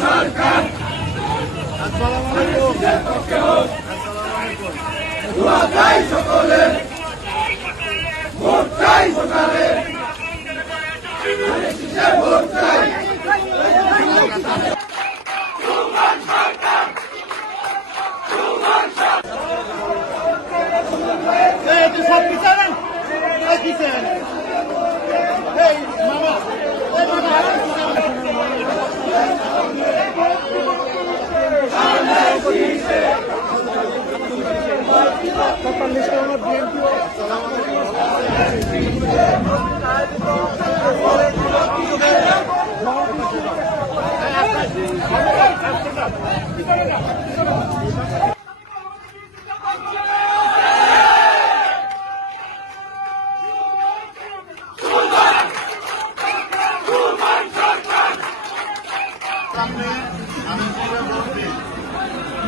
সরকার আসসালামু আলাইকুম। দোয়া চাই সকলের, ভোট চাই ভোটারের, ভোট চাই। সব বিচারেন দিচ্ছেন এই মামা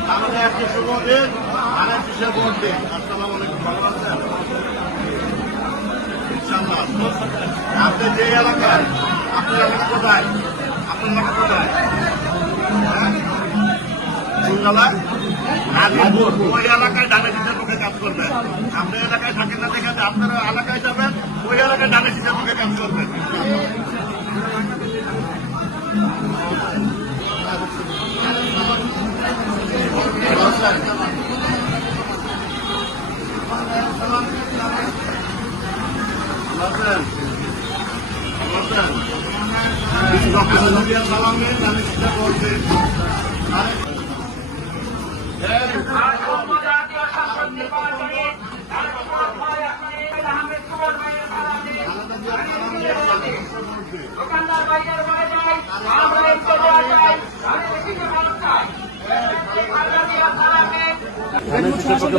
তাহলে একটি শুভ দিন আর একটি সে ভোট দিন। আসসালামু আলাইকুম। ভালো আছেন ইনশাআল্লাহ। আপনি যে এলাকায়, আপনার এলাকা কোথায়? আপনার এলাকা কোথায়? সুন্দরলায় আজিমপুর। ওই এলাকায় ডানে শীতের পক্ষে কাজ করবেন। আপনার এলাকায় থাকেন না দেখে আপনার এলাকায় যাবেন, ওই এলাকায় ডানে শীতের পক্ষে কাজ করবেন।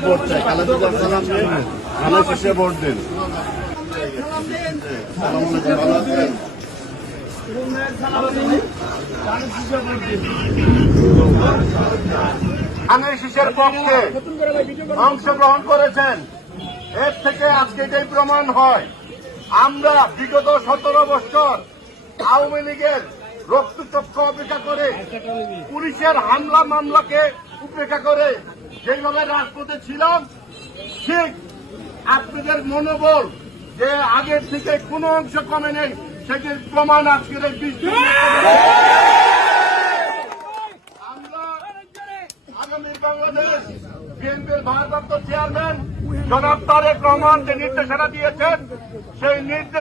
ভোট চাই, খালেদা সালাম দিন, ধানের শীষে ভোট দিন। ধানের শীষের পক্ষে অংশগ্রহণ করেছেন, এর থেকে আজকে এটাই প্রমাণ হয় আমরা বিগত 17 বছর আওয়ামী লীগের রক্তচক্ষু উপেক্ষা করে, পুলিশের হামলা মামলাকে উপেক্ষা করে যেভাবে রাজপথে ছিলাম, ঠিক আপনাদের মনোবল যে আগের থেকে কোনো অংশ কমে নেই, সেটির প্রমাণ আজকের এই আমরা আগামী বাংলাদেশ বিএনপির ভারপ্রাপ্ত চেয়ারম্যান জনাব তারেক রহমান যে নির্দেশনা দিয়েছেন, সেই নির্দেশ